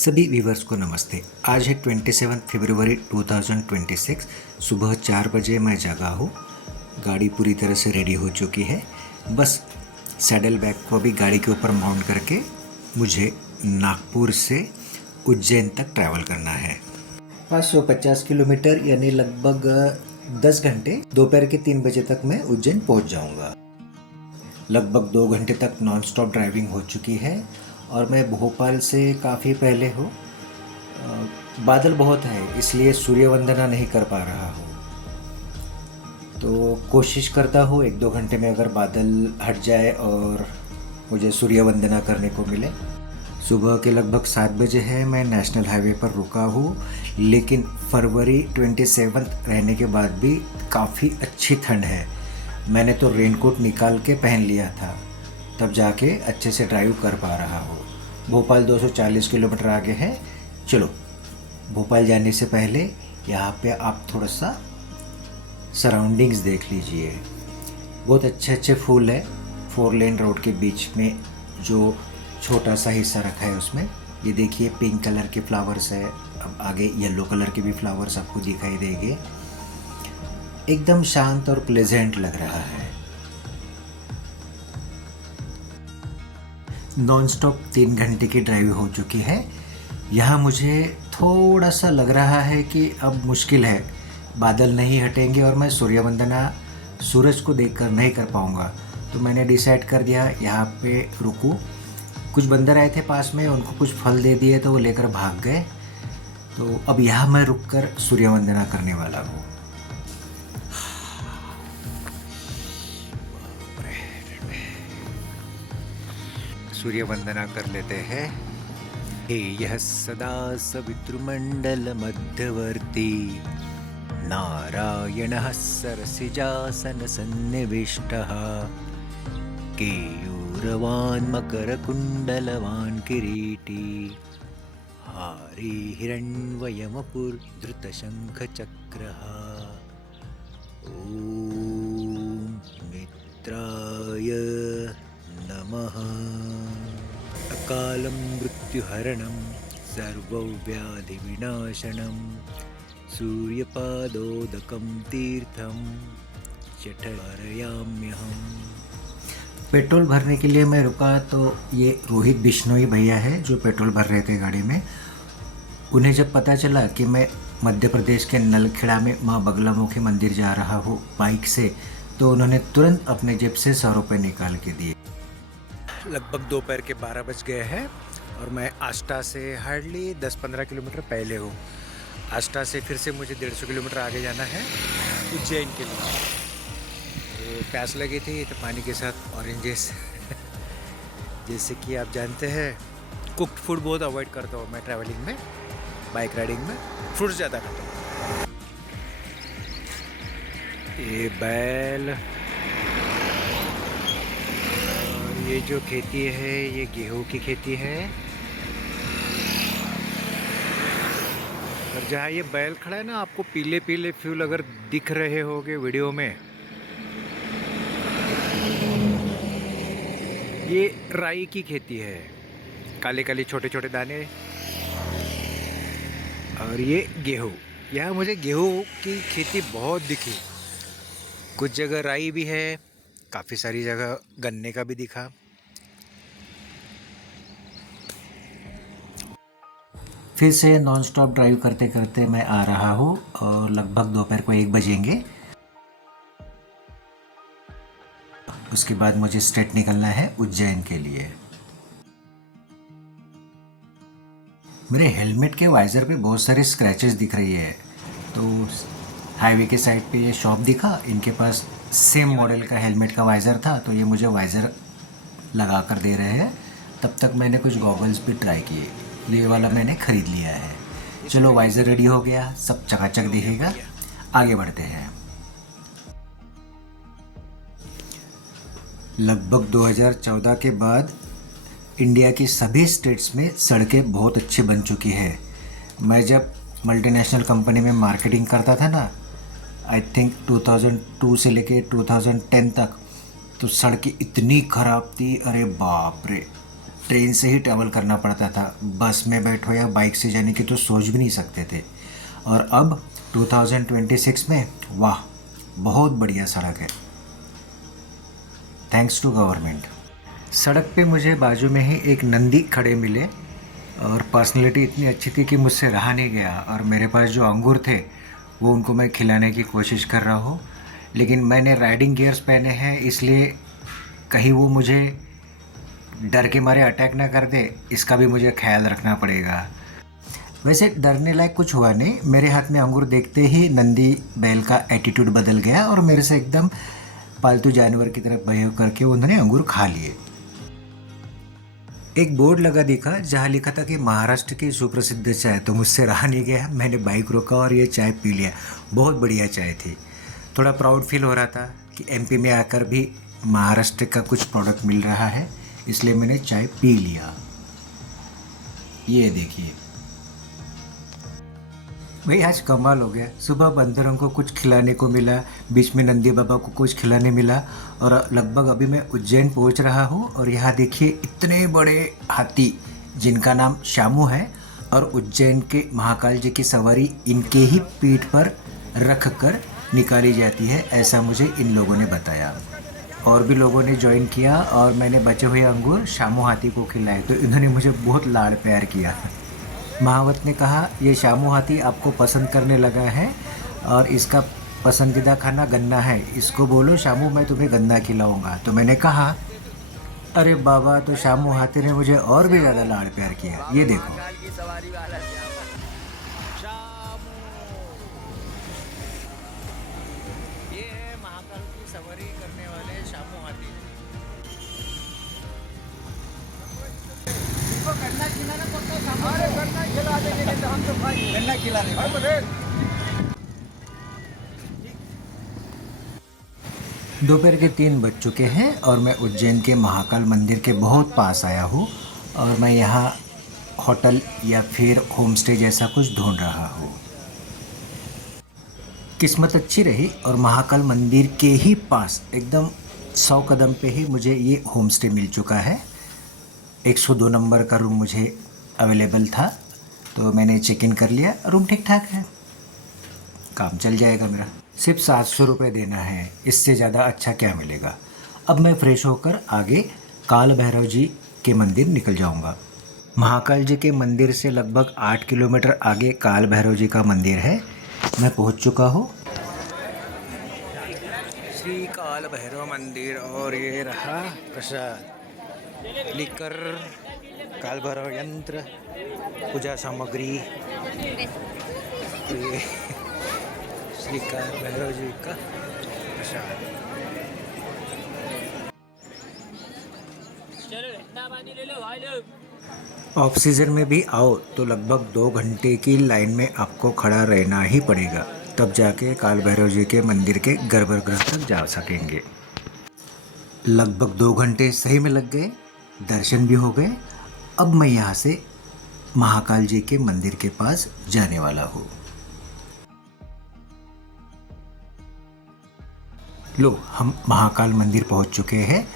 सभी व्यूवर्स को नमस्ते। आज है 27 फरवरी 2026। सुबह 4 बजे मैं जागा हूँ। गाड़ी पूरी तरह से रेडी हो चुकी है। बस सैडल बैग को भी गाड़ी के ऊपर माउंट करके मुझे नागपुर से उज्जैन तक ट्रैवल करना है। 550 किलोमीटर यानी लगभग 10 घंटे। दोपहर के 3 बजे तक मैं उज्जैन पहुँच जाऊँगा। लगभग 2 घंटे तक नॉन स्टॉप ड्राइविंग हो चुकी है और मैं भोपाल से काफ़ी पहले हूँ। बादल बहुत है इसलिए सूर्य वंदना नहीं कर पा रहा हूँ, तो कोशिश करता हूँ 1-2 घंटे में अगर बादल हट जाए और मुझे सूर्य वंदना करने को मिले। सुबह के लगभग 7 बजे है। मैं नेशनल हाईवे पर रुका हूँ, लेकिन फरवरी 27 रहने के बाद भी काफ़ी अच्छी ठंड है। मैंने तो रेनकोट निकाल के पहन लिया था, तब जाके अच्छे से ड्राइव कर पा रहा हूँ। भोपाल 240 किलोमीटर आगे है। चलो, भोपाल जाने से पहले यहाँ पे आप थोड़ा सा सराउंडिंग्स देख लीजिए। बहुत अच्छे अच्छे फूल है। 4 लेन रोड के बीच में जो छोटा सा हिस्सा रखा है उसमें ये देखिए पिंक कलर के फ्लावर्स है। अब आगे येलो कलर के भी फ्लावर्स आपको दिखाई देंगे। एकदम शांत और प्लेजेंट लग रहा है। नॉन स्टॉप 3 घंटे की ड्राइव हो चुकी है। यहाँ मुझे थोड़ा सा लग रहा है कि अब मुश्किल है, बादल नहीं हटेंगे और मैं सूर्य वंदना सूरज को देखकर नहीं कर पाऊँगा। तो मैंने डिसाइड कर दिया यहाँ पे रुकूँ। कुछ बंदर आए थे पास में, उनको कुछ फल दे दिए तो वो लेकर भाग गए। तो अब यहाँ मैं रुककर सूर्य वंदना करने वाला हूँ। सूर्य वंदना कर लेते हैं। हे यह सदा सवितृमंडल मध्यवर्ती नारायणः सरसिजासन सन्निविष्टः केयूरवान् मकरकुण्डलवान् किरीटी हारी हिरण्मयमपुर्धृतशङ्खचक्रः ॐ मित्राय नमः। अकालं मृत्युहरणं सर्वव्याधिविनाशनं सूर्यपादोदकं तीर्थं चटवारयाम्यहम्। पेट्रोल भरने के लिए मैं रुका तो ये रोहित बिश्नोई भैया है जो पेट्रोल भर रहे थे गाड़ी में। उन्हें जब पता चला कि मैं मध्य प्रदेश के नलखेड़ा में माँ बगलामुखी मंदिर जा रहा हूँ बाइक से, तो उन्होंने तुरंत अपने जेब से 100 रुपये निकाल के दिए। लगभग दोपहर के 12 बज गए हैं और मैं आष्टा से हार्डली 10-15 किलोमीटर पहले हूँ। आष्टा से फिर से मुझे 150 किलोमीटर आगे जाना है उज्जैन के लिए। तो प्यास लगी थी तो पानी के साथ ऑरेंजेस जैसे कि आप जानते हैं कुक्ड फूड बहुत अवॉइड करता हूँ मैं ट्रैवलिंग में, बाइक राइडिंग में फ्रूट्स ज़्यादा खाता हूँ। ये बैल, ये जो खेती है ये गेहूं की खेती है। और जहाँ ये बैल खड़ा है ना, आपको पीले पीले फ्यूल अगर दिख रहे होंगे वीडियो में, ये राई की खेती है। काले काले छोटे छोटे दाने। और ये गेहूं। यहाँ मुझे गेहूं की खेती बहुत दिखी। कुछ जगह राई भी है, काफ़ी सारी जगह गन्ने का भी दिखा। फिर से नॉन स्टॉप ड्राइव करते करते मैं आ रहा हूँ और लगभग दोपहर को 1 बजेंगे। उसके बाद मुझे स्ट्रेट निकलना है उज्जैन के लिए। मेरे हेलमेट के वाइज़र पे बहुत सारे स्क्रैचेस दिख रही है। तो हाईवे के साइड पे ये शॉप दिखा, इनके पास सेम मॉडल का हेलमेट का वाइज़र था, तो ये मुझे वाइज़र लगा कर दे रहे हैं। तब तक मैंने कुछ गॉगल्स भी ट्राई किए। ये वाला मैंने ख़रीद लिया है। चलो, वाइज़र रेडी हो गया, सब चकाचक दिखेगा। आगे बढ़ते हैं। लगभग 2014 के बाद इंडिया की सभी स्टेट्स में सड़कें बहुत अच्छी बन चुकी है। मैं जब मल्टीनेशनल कंपनी में मार्केटिंग करता था ना, आई थिंक 2002 से लेके 2010 तक, तो सड़कें इतनी ख़राब थी, अरे बाप रे। ट्रेन से ही ट्रैवल करना पड़ता था। बस में बैठो या बाइक से जाने की तो सोच भी नहीं सकते थे। और अब 2026 में वाह, बहुत बढ़िया सड़क है, थैंक्स टू गवर्नमेंट। सड़क पे मुझे बाजू में ही एक नंदी खड़े मिले और पर्सनैलिटी इतनी अच्छी थी कि मुझसे रहा नहीं गया। और मेरे पास जो अंगूर थे वो उनको मैं खिलाने की कोशिश कर रहा हूँ, लेकिन मैंने राइडिंग गियर्स पहने हैं, इसलिए कहीं वो मुझे डर के मारे अटैक ना कर दे, इसका भी मुझे ख्याल रखना पड़ेगा। वैसे डरने लायक कुछ हुआ नहीं। मेरे हाथ में अंगूर देखते ही नंदी बैल का एटीट्यूड बदल गया और मेरे से एकदम पालतू जानवर की तरह बिहेव करके उन्होंने अंगूर खा लिए। एक बोर्ड लगा दिखा जहाँ लिखा था कि महाराष्ट्र की सुप्रसिद्ध चाय, तो मुझसे रहा नहीं गया, मैंने बाइक रोका और ये चाय पी लिया। बहुत बढ़िया चाय थी। थोड़ा प्राउड फील हो रहा था कि एमपी में आकर भी महाराष्ट्र का कुछ प्रोडक्ट मिल रहा है, इसलिए मैंने चाय पी लिया। ये देखिए भाई, आज कमाल हो गया। सुबह बंदरों को कुछ खिलाने को मिला, बीच में नंदी बाबा को कुछ खिलाने मिला, और लगभग अभी मैं उज्जैन पहुंच रहा हूं। और यहाँ देखिए इतने बड़े हाथी जिनका नाम शामू है, और उज्जैन के महाकाल जी की सवारी इनके ही पीठ पर रख कर निकाली जाती है, ऐसा मुझे इन लोगों ने बताया। और भी लोगों ने ज्वाइन किया और मैंने बचे हुए अंगूर शामू हाथी को खिलाए, तो इन्होंने मुझे बहुत लाड़ प्यार किया। महावत ने कहा, ये शामू हाथी आपको पसंद करने लगा है और इसका पसंदीदा खाना गन्ना है, इसको बोलो शामू मैं तुम्हें गन्ना खिलाऊंगा। तो मैंने कहा, अरे बाबा, तो शामू हाथी ने मुझे और भी ज़्यादा लाड़ प्यार किया। ये देखो, ये है महाकाल की सवारी करने वाले शामू हाथी। इनको गन्ना खिलाना पड़ता है। अरे गन्ना खिला देंगे, नहीं तो हम तो भाई गन्ना खिला देंगे। दोपहर के 3 बज चुके हैं और मैं उज्जैन के महाकाल मंदिर के बहुत पास आया हूँ और मैं यहाँ होटल या फिर होम स्टे जैसा कुछ ढूंढ रहा हूँ। किस्मत अच्छी रही और महाकाल मंदिर के ही पास एकदम 100 कदम पे ही मुझे ये होम स्टे मिल चुका है। 102 नंबर का रूम मुझे अवेलेबल था, तो मैंने चेक इन कर लिया। रूम ठीक ठाक है, काम चल जाएगा मेरा। सिर्फ 700 रुपये देना है, इससे ज़्यादा अच्छा क्या मिलेगा। अब मैं फ्रेश होकर आगे काल भैरव जी के मंदिर निकल जाऊंगा। महाकाल जी के मंदिर से लगभग 8 किलोमीटर आगे काल भैरव जी का मंदिर है। मैं पहुंच चुका हूं। श्री काल भैरव मंदिर, और ये रहा प्रसाद, लिकर, काल भैरव यंत्र, पूजा सामग्री, श्री काल भैरव जी का प्रसाद। ऑफ सीजन में भी आओ तो लगभग 2 घंटे की लाइन में आपको खड़ा रहना ही पड़ेगा, तब जाके काल भैरव जी के मंदिर के गर्भगृह तक जा सकेंगे। लगभग 2 घंटे सही में लग गए, दर्शन भी हो गए। अब मैं यहाँ से महाकाल जी के मंदिर के पास जाने वाला हूँ। लो, हम महाकाल मंदिर पहुँच चुके हैं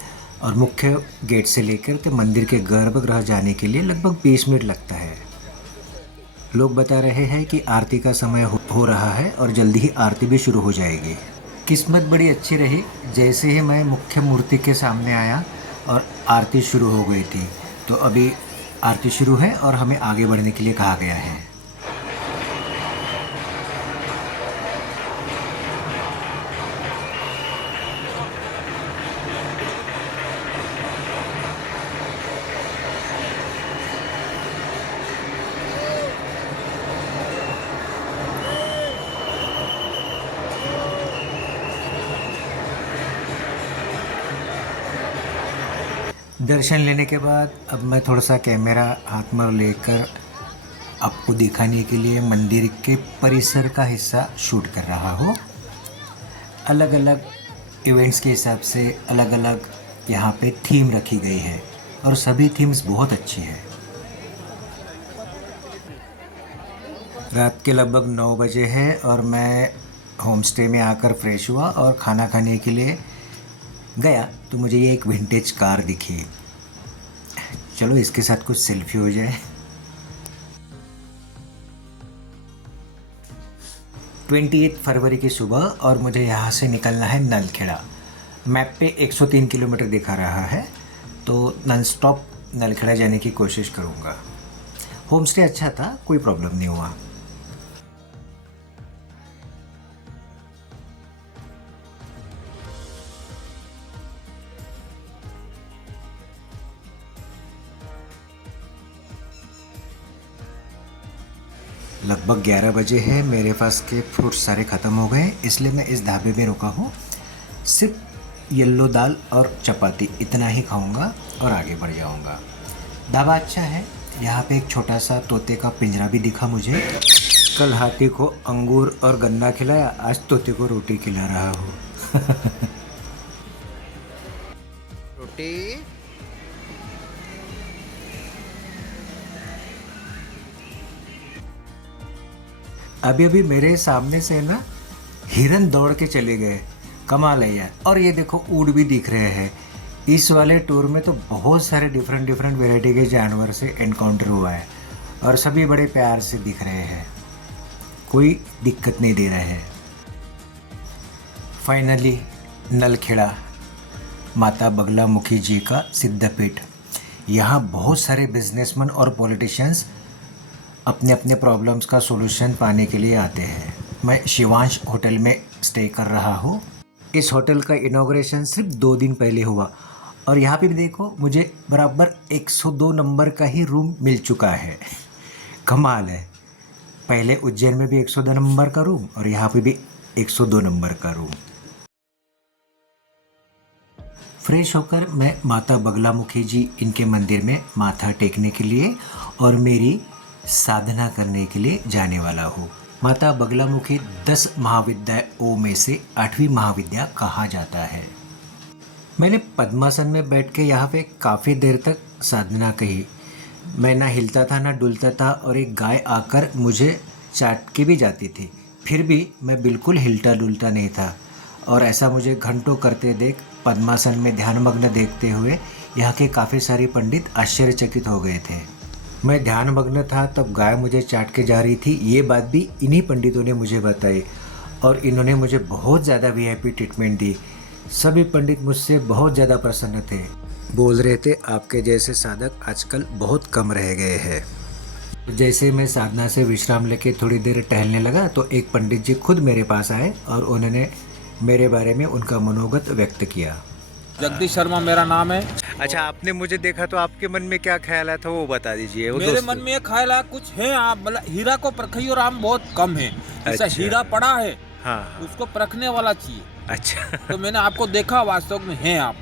और मुख्य गेट से लेकर के मंदिर के गर्भगृह जाने के लिए लगभग 20 मिनट लगता है। लोग बता रहे हैं कि आरती का समय हो रहा है और जल्दी ही आरती भी शुरू हो जाएगी। किस्मत बड़ी अच्छी रही, जैसे ही मैं मुख्य मूर्ति के सामने आया और आरती शुरू हो गई थी। तो अभी आरती शुरू है और हमें आगे बढ़ने के लिए कहा गया है। दर्शन लेने के बाद अब मैं थोड़ा सा कैमरा हाथ में लेकर आपको दिखाने के लिए मंदिर के परिसर का हिस्सा शूट कर रहा हूँ। अलग अलग इवेंट्स के हिसाब से अलग अलग यहाँ पे थीम रखी गई है और सभी थीम्स बहुत अच्छी है। रात के लगभग 9 बजे है और मैं होम स्टे में आकर फ्रेश हुआ और खाना खाने के लिए गया तो मुझे ये एक विंटेज कार दिखी। चलो इसके साथ कुछ सेल्फी हो जाए। 28 फरवरी की सुबह और मुझे यहाँ से निकलना है नलखेड़ा। मैप पे 103 किलोमीटर दिखा रहा है, तो नॉन स्टॉप नलखेड़ा जाने की कोशिश करूँगा। होम स्टे अच्छा था, कोई प्रॉब्लम नहीं हुआ। लगभग 11 बजे है, मेरे पास के फ्रूट्स सारे ख़त्म हो गए, इसलिए मैं इस ढाबे में रुका हूँ। सिर्फ येलो दाल और चपाती इतना ही खाऊंगा और आगे बढ़ जाऊंगा। ढाबा अच्छा है। यहाँ पे एक छोटा सा तोते का पिंजरा भी दिखा मुझे। कल हाथी को अंगूर और गन्ना खिलाया, आज तोते को रोटी खिला रहा हूँ। रोटी अभी अभी मेरे सामने से ना हिरन दौड़ के चले गए, कमाल है यार। और ये देखो ऊँट भी दिख रहे हैं। इस वाले टूर में तो बहुत सारे डिफरेंट वैरायटी के जानवर से एनकाउंटर हुआ है और सभी बड़े प्यार से दिख रहे हैं, कोई दिक्कत नहीं दे रहे हैं। फाइनली नलखेड़ा, माता बगलामुखी जी का सिद्धपीठ। यहाँ बहुत सारे बिजनेसमैन और पॉलिटिशियंस अपने अपने प्रॉब्लम्स का सॉल्यूशन पाने के लिए आते हैं। मैं शिवांश होटल में स्टे कर रहा हूँ। इस होटल का इनॉग्रेशन सिर्फ 2 दिन पहले हुआ और यहाँ पे भी देखो मुझे बराबर 102 नंबर का ही रूम मिल चुका है। कमाल है। पहले उज्जैन में भी 102 नंबर का रूम और यहाँ पे भी 102 नंबर का रूम। फ्रेश होकर मैं माता बगलामुखी जी इनके मंदिर में माथा टेकने के लिए और मेरी साधना करने के लिए जाने वाला हूँ। माता बगलामुखी 10 महाविद्याओं में से 8वीं महाविद्या कहा जाता है। मैंने पद्मासन में बैठ के यहाँ पे काफ़ी देर तक साधना कही। मैं ना हिलता था ना डुलता था और एक गाय आकर मुझे चाट के भी जाती थी, फिर भी मैं बिल्कुल हिलता डुलता नहीं था। और ऐसा मुझे घंटों करते देख पद्मासन में ध्यानमग्न देखते हुए यहाँ के काफ़ी सारे पंडित आश्चर्यचकित हो गए थे। मैं ध्यानमग्न था तब गाय मुझे चाट के जा रही थी, ये बात भी इन्हीं पंडितों ने मुझे बताई और इन्होंने मुझे बहुत ज़्यादा वीआईपी ट्रीटमेंट दी। सभी पंडित मुझसे बहुत ज़्यादा प्रसन्न थे, बोल रहे थे आपके जैसे साधक आजकल बहुत कम रह गए हैं। जैसे मैं साधना से विश्राम लेके थोड़ी देर टहलने लगा तो एक पंडित जी खुद मेरे पास आए और उन्होंने मेरे बारे में उनका मनोगत व्यक्त किया। जगदीश शर्मा मेरा नाम है। अच्छा, आपने मुझे देखा तो आपके मन में क्या ख्याल था वो बता दीजिए। मेरे मन में ख्याल है कुछ है, आप मतलब हीरा को परखियो और आम बहुत कम है। जैसा अच्छा। हीरा पड़ा है, हाँ, उसको परखने वाला चाहिए। अच्छा। तो मैंने आपको देखा, वास्तव में है आप।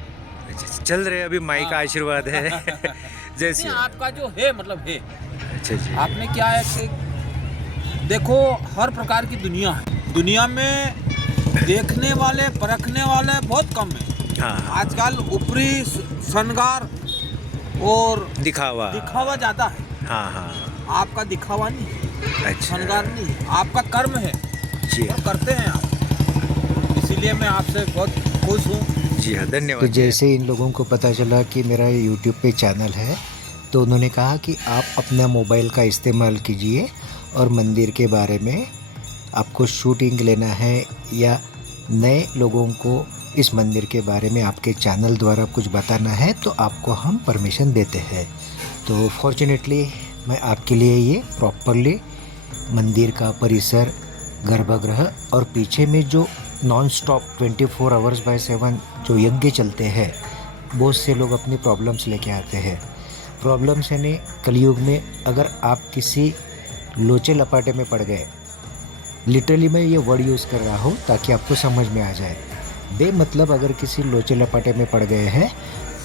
अच्छा, चल रहे अभी माई का आशीर्वाद है। जैसे आपका जो है मतलब है। अच्छा जी। आपने क्या है कि देखो हर प्रकार की दुनिया है, दुनिया में देखने वाले परखने वाले बहुत कम है। हाँ, आजकल ऊपरी श्रृंगार और दिखावा ज्यादा है। हाँ हाँ। आपका दिखावा नहीं है, अच्छा, श्रृंगार नहीं है, आपका कर्म है जी और करते हैं आप, इसीलिए मैं आपसे बहुत खुश हूँ। जी हाँ, धन्यवाद। तो जैसे इन लोगों को पता चला कि मेरा यूट्यूब पे चैनल है तो उन्होंने कहा कि आप अपना मोबाइल का इस्तेमाल कीजिए और मंदिर के बारे में आपको शूटिंग लेना है या नए लोगों को इस मंदिर के बारे में आपके चैनल द्वारा कुछ बताना है तो आपको हम परमिशन देते हैं। तो फॉर्चुनेटली मैं आपके लिए ये प्रॉपरली मंदिर का परिसर, गर्भगृह और पीछे में जो नॉन स्टॉप 24 आवर्स बाय 7 जो यज्ञ चलते हैं, बहुत से लोग अपनी प्रॉब्लम्स लेके आते हैं। प्रॉब्लम्स यानी कलयुग में अगर आप किसी लोचे लपाटे में पड़ गए, लिटरली मैं ये वर्ड यूज़ कर रहा हूँ ताकि आपको समझ में आ जाए। बेमतलब अगर किसी लोचे लपाटे में पड़ गए हैं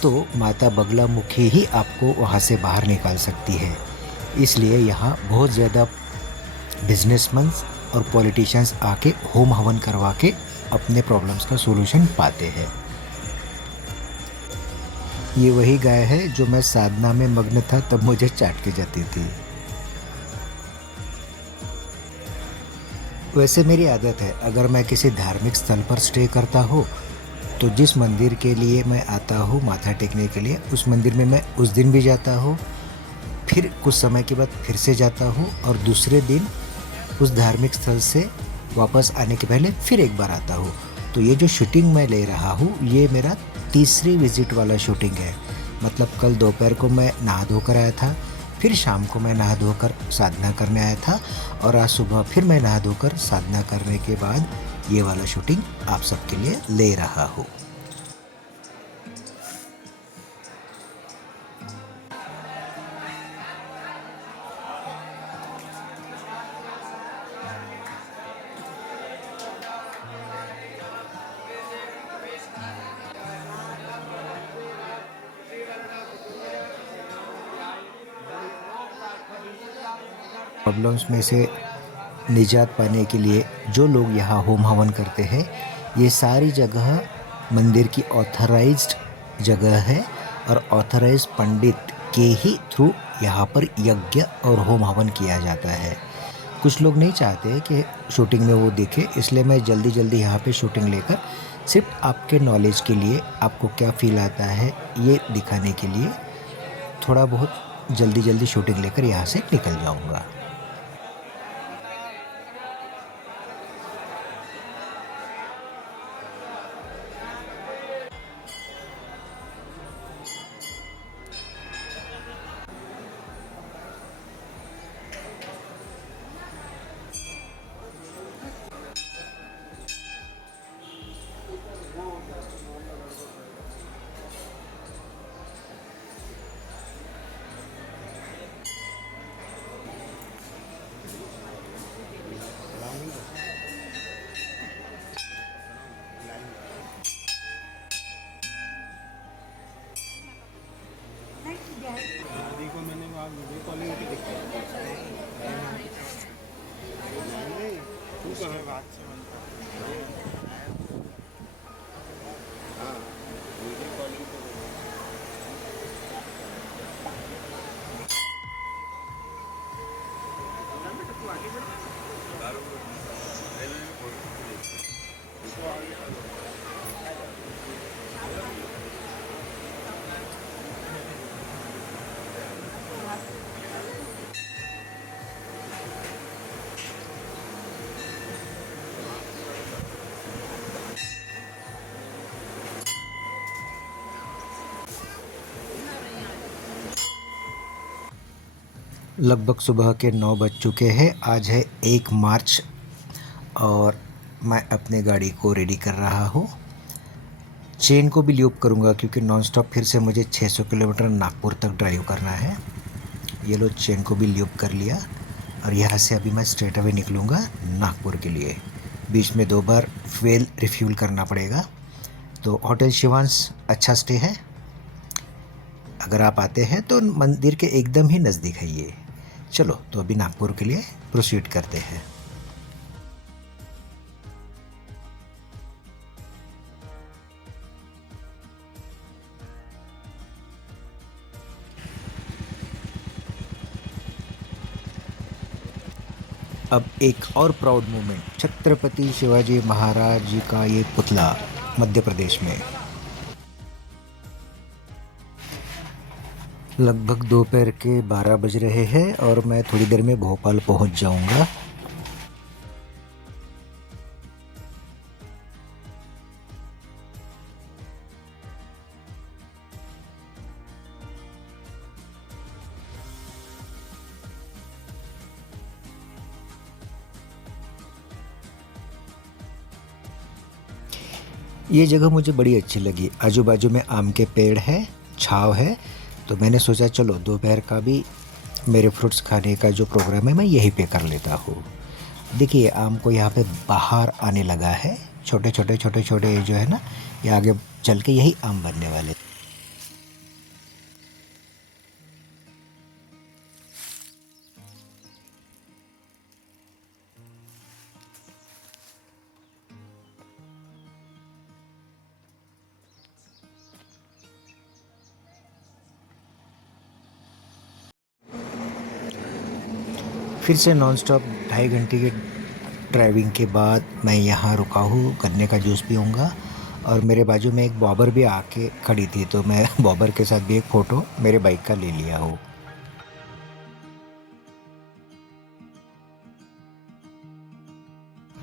तो माता बगलामुखी ही आपको वहाँ से बाहर निकाल सकती है। इसलिए यहाँ बहुत ज़्यादा बिजनेसमैन और पॉलिटिशियंस आके होम हवन करवा के अपने प्रॉब्लम्स का सॉल्यूशन पाते हैं। ये वही गाय है जो मैं साधना में मग्न था तब मुझे चाट के जाती थी। वैसे मेरी आदत है, अगर मैं किसी धार्मिक स्थल पर स्टे करता हूँ तो जिस मंदिर के लिए मैं आता हूँ माथा टेकने के लिए, उस मंदिर में मैं उस दिन भी जाता हूँ, फिर कुछ समय के बाद फिर से जाता हूँ और दूसरे दिन उस धार्मिक स्थल से वापस आने के पहले फिर एक बार आता हूँ। तो ये जो शूटिंग मैं ले रहा हूँ ये मेरा तीसरी विज़िट वाला शूटिंग है। मतलब कल दोपहर को मैं नहा धोकर आया था, फिर शाम को मैं नहा धोकर साधना करने आया था और आज सुबह फिर मैं नहा धोकर साधना करने के बाद ये वाला शूटिंग आप सबके लिए ले रहा हूँ। प्रॉब्लम्स में से निजात पाने के लिए जो लोग यहाँ होम हवन करते हैं, ये सारी जगह मंदिर की ऑथराइज्ड जगह है और ऑथराइज्ड पंडित के ही थ्रू यहाँ पर यज्ञ और होम हवन किया जाता है। कुछ लोग नहीं चाहते कि शूटिंग में वो दिखे, इसलिए मैं जल्दी जल्दी यहाँ पे शूटिंग लेकर सिर्फ आपके नॉलेज के लिए, आपको क्या फील आता है ये दिखाने के लिए थोड़ा बहुत जल्दी जल्दी शूटिंग लेकर यहाँ से निकल जाऊँगा। देखो मैंने वहाँ वीडियो कॉलिंग की देखी नहीं तू कहाँ बात से बनता हाँ वीडियो कॉलिंग तो लगभग सुबह के 9 बज चुके हैं। आज है 1 मार्च और मैं अपने गाड़ी को रेडी कर रहा हूँ। चेन को भी ल्यूब करूँगा क्योंकि नॉन स्टॉप फिर से मुझे 600 किलोमीटर नागपुर तक ड्राइव करना है। ये लो चेन को भी ल्यूब कर लिया और यहाँ से अभी मैं स्ट्रेट अवे निकलूँगा नागपुर के लिए। बीच में 2 बार फ्यूल रिफ्यूल करना पड़ेगा। तो होटल शिवांश अच्छा स्टे है, अगर आप आते हैं तो मंदिर के एकदम ही नज़दीक है ये। चलो तो अभी नागपुर के लिए प्रोसीड करते हैं। अब एक और प्राउड मोमेंट, छत्रपति शिवाजी महाराज जी का ये पुतला मध्य प्रदेश में। लगभग दोपहर के 12 बज रहे हैं और मैं थोड़ी देर में भोपाल पहुंच जाऊंगा। ये जगह मुझे बड़ी अच्छी लगी। आजू बाजू में आम के पेड़ है, छाँव है, तो मैंने सोचा चलो दोपहर का भी मेरे फ्रूट्स खाने का जो प्रोग्राम है मैं यहीं पे कर लेता हूँ। देखिए आम को यहाँ पे बाहर आने लगा है, छोटे छोटे जो है ना, ये आगे चल के यही आम बनने वाले। फिर से नॉन स्टॉप 2.5 घंटे की ड्राइविंग के बाद मैं यहाँ रुका हूँ, गन्ने का जूस पीऊँगा और मेरे बाजू में एक बॉबर भी आके खड़ी थी, तो मैं बॉबर के साथ भी एक फ़ोटो मेरे बाइक का ले लिया हूँ।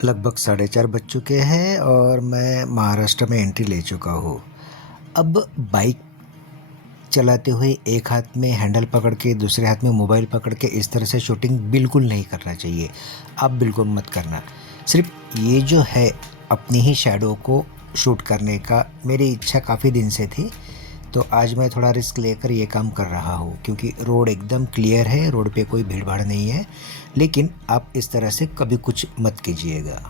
लगभग 4:30 बज चुके हैं और मैं महाराष्ट्र में एंट्री ले चुका हूँ। अब बाइक चलाते हुए एक हाथ में हैंडल पकड़ के दूसरे हाथ में मोबाइल पकड़ के इस तरह से शूटिंग बिल्कुल नहीं करना चाहिए। आप बिल्कुल मत करना। सिर्फ ये जो है अपनी ही शैडो को शूट करने का मेरी इच्छा काफ़ी दिन से थी, तो आज मैं थोड़ा रिस्क लेकर ये काम कर रहा हूँ क्योंकि रोड एकदम क्लियर है, रोड पे कोई भीड़ भाड़ नहीं है। लेकिन आप इस तरह से कभी कुछ मत कीजिएगा।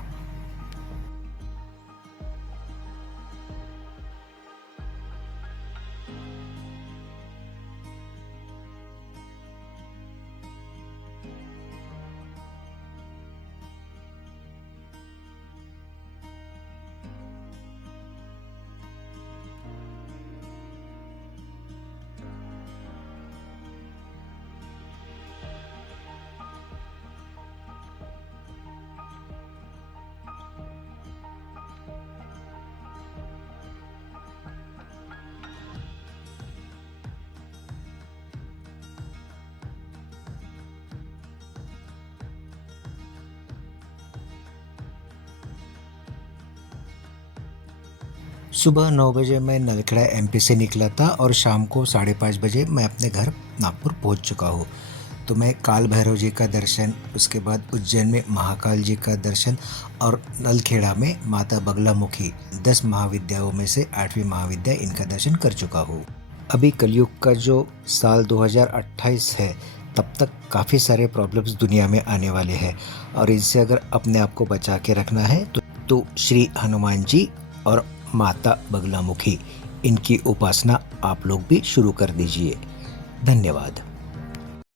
सुबह 9 बजे मैं नलखेड़ा एमपी से निकला था और शाम को 5:30 बजे मैं अपने घर नागपुर पहुंच चुका हूँ। तो मैं काल भैरव जी का दर्शन, उसके बाद उज्जैन में महाकाल जी का दर्शन और नलखेड़ा में माता बगलामुखी 10 महाविद्याओं में से 8वीं महाविद्या, इनका दर्शन कर चुका हूँ। अभी कलयुग का जो साल 2028 है, तब तक काफ़ी सारे प्रॉब्लम्स दुनिया में आने वाले हैं और इनसे अगर अपने आप को बचा के रखना है तो श्री हनुमान जी और माता बगलामुखी, इनकी उपासना आप लोग भी शुरू कर दीजिए। धन्यवाद।